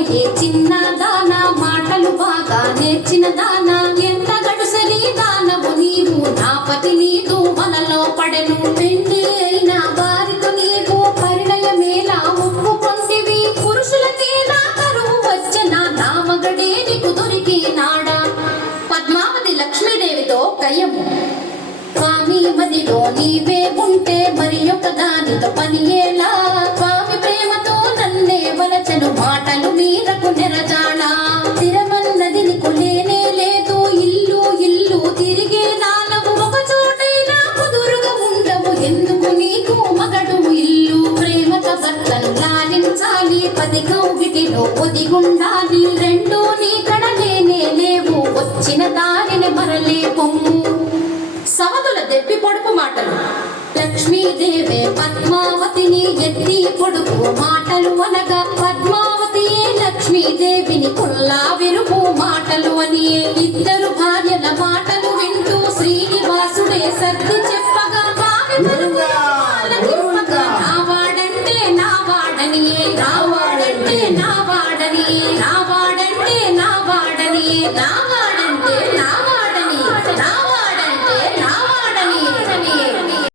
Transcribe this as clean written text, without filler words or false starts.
పోయే చిన్న దానా మాటలు బాగా నేర్చిన దానా ఎంత గడుసరి దానవు నీవు నాపతి నీదు మనలో పడెను పెండి అయిన వారితో నీవు పరిణయమేలా ఒప్పుకొంటివి పురుషులకేలా కరువు వచ్చన నామగడే నీకు దొరికినాడా పద్మావతి లక్ష్మీదేవితో కయ్యము స్వామి మదిలో నీవే ఉంటే మరి ఒక దానితో పని ఎలా స్వామి ప్రేమతో నన్నే వలచను మాటలు మీరకు నెరజాడా స్థిరమన్నది నీకు లేనే లేదు ఇల్లు ఇల్లు తిరిగే దానవు ఒక చోటైనా కుదురుగా ఉండవు ఎందుకు నీకు మగడు ఇల్లు ప్రేమతో భర్తను లాలించాలి పది కౌగిటిలో ఒదిగుండాలి రెండూ నీ కడలేనే లేవు వచ్చిన దారిని మరలే పొమ్ము సవదుల దెప్పి పొడుపు మాటలు లక్ష్మీదేవే పద్మావతిని ఎత్తి పొడుపు మాటలు అనగా పద్మావతియే లక్ష్మీదేవిని కుల్లా విరుపు మాటలు అని ఇద్దరు భార్యల మాటలు వింటూ శ్రీనివాసుడే సర్ది చెప్పగా నావాడంటే నావాడని రావాడంటే నావాడని రావాడంటే నావాడని నావాడంటే నా